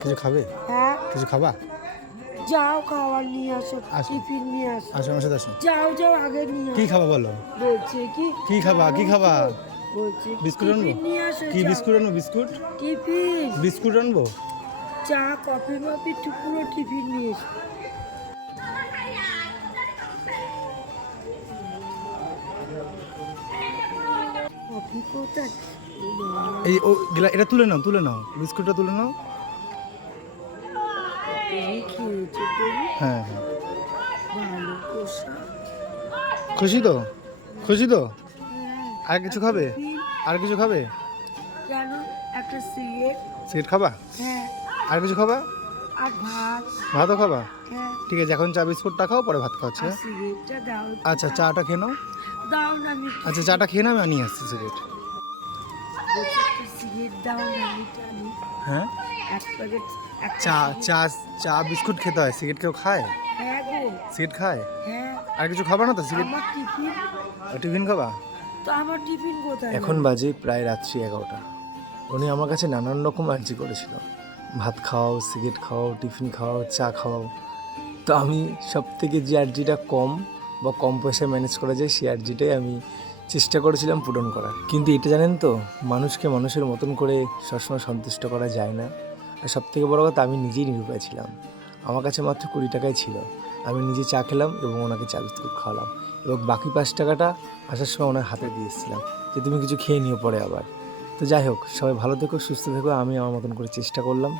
কিছু খাবে? হ্যাঁ। কিছু খাবা? যাও খাবার নিয়ে আসো। টিফিন নিয়ে আসো। আসো আমার সাথে আসো। যাও যাও আগে নিয়ে কি খাবা বলো? বলছে কি? কি খাবা? কি খাবা? বলছে বিস্কুট আনব? কি বিস্কুট আনব? বিস্কুট? টিফিন। বিস্কুট আনব? চা কফি মফি পুরো টিফিন নিয়ে এসো। এই ও এটা তুলে নাও তুলে নাও। বিস্কুটটা তুলে নাও। হ্যাঁ হ্যাঁ। খুশি তো? খুশি তো? হ্যাঁ। আর কিছু খাবে? আর কিছু খাবে? সিগারেট। খাবা? হ্যাঁ। আর কিছু খাবা? ভাতও খাবা? হ্যাঁ। ঠিক আছে এখন চা বিস্কুটটা খাও পরে ভাত খাওয়াচ্ছি আচ্ছা। চাটা খেয়ে নাও। আচ্ছা চাটা খেয়ে নাও আমি আনিয়ে আসছি সিগারেট। হ্যাঁ? চা চা চা বিস্কুট খেতে হয়? সিগারেট কেউ খায়? হ্যাঁ সিগারেট খায়? হ্যাঁ। আর কিছু খাবা না তো সিগারেট? টিফিন। টিফিন খাবা? তো আমার টিফিন কোথায়? এখন বাজে প্রায় রাত্রি এগারোটা। উনি আমার কাছে নানান রকম আর্জি করেছিল। ভাত খাওয়াও সিগারেট খাওয়াও টিফিন খাওয়াও চা খাওয়াও তো আমি সব থেকে যে আর্জিটা কম বা কম পয়সায় ম্যানেজ করা যায় সেই আর্জিটাই আমি চেষ্টা করেছিলাম পূরণ করার। কিন্তু এটা জানেন তো, মানুষকে মানুষের মতন করে সবসময় সন্তুষ্ট করা যায় না। আর সব থেকে বড় কথা, আমি নিজেই নিরুপায় ছিলাম। আমার কাছে মাত্র কুড়ি টাকাই ছিল। আমি নিজে চা খেলাম এবং ওনাকে চা বিস্কুট খাওয়ালাম। এবং বাকি পাঁচ টাকাটা আসার সময় ওনার হাতে দিয়ে এসেছিলাম যে, তুমি কিছু খেয়ে নিও পরে আবার। তো যাই হোক, সবাই ভালো থেকো, সুস্থ থেকো, আমি আমার মতন করে চেষ্টা করলাম।